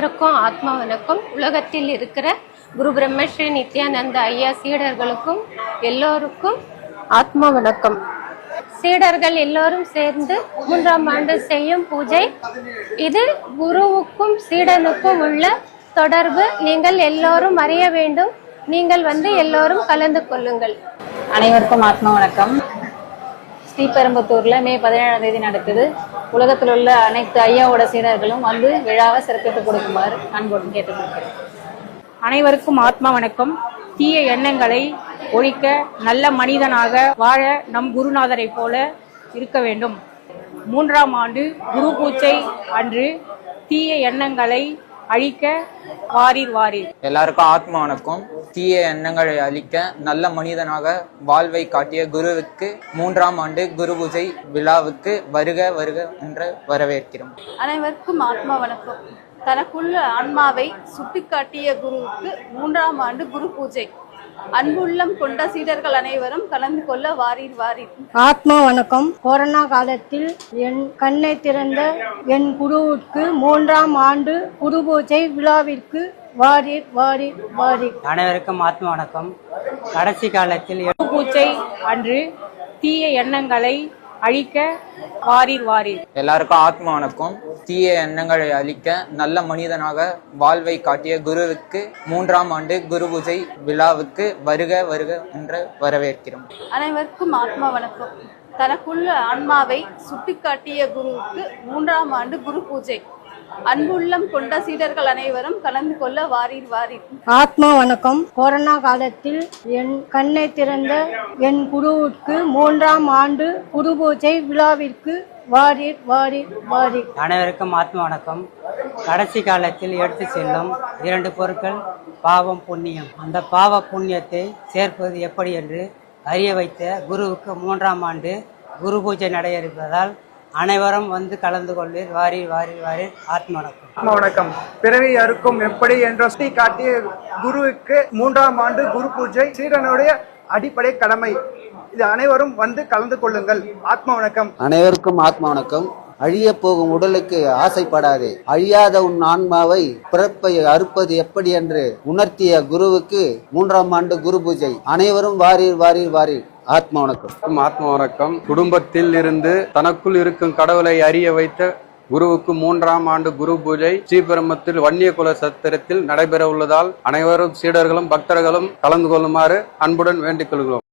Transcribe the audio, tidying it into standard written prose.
எல்லோருக்கும் ஆத்மா வணக்கம். உலகத்தில் இருக்கிற குரு பிரம்மஸ்ரீ நித்யானந்த ஐயா சீடர்களுக்கும் எல்லோருக்கும் ஆத்மா வணக்கம். சீடர்கள் எல்லோரும் சேர்ந்து 3ஆம் ஆண்டு செய்யும் பூஜை இது. குருவுக்கும் சீடனுக்கும் உள்ள தொடர்பு நீங்கள் எல்லோரும் அறிய வேண்டும். நீங்கள் எல்லோரும் கலந்து கொள்ளுங்கள். அனைவருக்கும் ஆத்மா வணக்கம். ஸ்ரீபெரும்புத்தூர்ல மே 17ஆம் தேதி நடக்குது. உலகத்தில் உள்ள அனைத்து ஐயாவோட சீடர்களும் விழாவை சிறப்பித்து கொடுக்குமாறு அன்புடன் கேட்டுக்கொள்கிறேன். அனைவருக்கும் ஆத்மா வணக்கம். தீய எண்ணங்களை ஒழிக்க நல்ல மனிதனாக வாழ நம் குருநாதரை போல இருக்க வேண்டும். 3ஆம் ஆண்டு குரு பூஜை அன்று தீய எண்ணங்களை அழிக்க வாரீர் வாரீர். எல்லாருக்கும் ஆத்மா வணக்கம். தீய எண்ணங்களை அழிக்க நல்ல மனிதனாக வாழ்வை காட்டிய குருவுக்கு 3ஆம் ஆண்டு குரு பூஜை விழாவுக்கு வருக வருக என்று வரவேற்கிறோம். அனைவருக்கும் ஆத்மா வணக்கம். தனக்குள்ள ஆன்மாவை சுட்டிக்காட்டிய குருவுக்கு 3ஆம் ஆண்டு குரு பூஜை. அன்புள்ளம் கொண்ட சீடர்கள் அனைவரும் கலந்து கொள்ள வாரீர் வாரீர். ஆத்மா வணக்கம். கொரோனா காலத்தில் என் கண்ணை திறந்த என் குருவுக்கு 3ஆம் ஆண்டு குரு பூஜை விழாவிற்கு வாரீர் வாரீர் வாரீர். அனைவருக்கும் ஆத்மா வணக்கம். கடைசி காலத்தில் குரு பூஜை அன்று தீய எண்ணங்களை அழிக்க வாரீர் வாரீர். எல்லாருக்கும் ஆத்மா வணக்கம். தீய எண்ணங்களை அழிக்க நல்ல மனிதனாக வாழ்வை காட்டிய குருவுக்கு 3ஆம் ஆண்டு குரு பூஜை விழாவுக்கு வருக வருக என்று வரவேற்கிறோம். அனைவருக்கும் ஆத்மா வணக்கம். தனக்குள்ள ஆன்மாவை சுட்டிக்காட்டிய குருவுக்கு 3ஆம் ஆண்டு குரு பூஜை. அன்புள்ளம் கொண்ட சீடர்கள் அனைவரும் கலந்து கொள்ள வாரீர் வாரீர். ஆத்மா வணக்கம். கொரோனா காலத்தில் என் கண்ணை திறந்த என் குருவுக்கு 3ஆம் ஆண்டு குரு பூஜை விழாவிற்கு வாரீர் வாரீர் வாரீர். அனைவருக்கும் ஆத்மா வணக்கம். கடைசி காலத்தில் எடுத்து செல்லும் 2 பொருட்கள் பாவம் புண்ணியம். அந்த பாவ புண்ணியத்தை சேர்ப்பது எப்படி என்று அறிய வைத்த குருவுக்கு 3ஆம் ஆண்டு குரு பூஜை நடைபெறுவதால் அனைவரும் கலந்து கொள்வீர் வாரீர் வாரீர் வாரீர். ஆத்மா வணக்கம். வணக்கம். பிறவி அறுக்கும் எப்படி என்ற காட்டிய குருவுக்கு 3ஆம் ஆண்டு குரு பூஜை சீடனுடைய அடிப்படை கடமை. இது அனைவரும் கலந்து கொள்ளுங்கள். ஆத்மா வணக்கம். அனைவருக்கும் ஆத்மா வணக்கம். அழிய போகும் உடலுக்கு ஆசைப்படாதே, அழியாத உன் ஆன்மாவை பிறப்பை அறுப்பது எப்படி என்று உணர்த்திய குருவுக்கு 3ஆம் ஆண்டு குரு பூஜை. அனைவரும் வாரீர் வாரீர் வாரீர். ஆத்மா வணக்கம். ஆத்மா வணக்கம். குடும்பத்தில் இருந்து தனக்குள் இருக்கும் கடவுளை அறிய வைத்த குருவுக்கு 3ஆம் ஆண்டு குரு பூஜை ஸ்ரீபெரும்புத்தூர் வன்னிய குல சத்திரத்தில் நடைபெற உள்ளதால் அனைவரும் சீடர்களும் பக்தர்களும் கலந்து கொள்ளுமாறு அன்புடன் வேண்டிக் கொள்கிறோம்.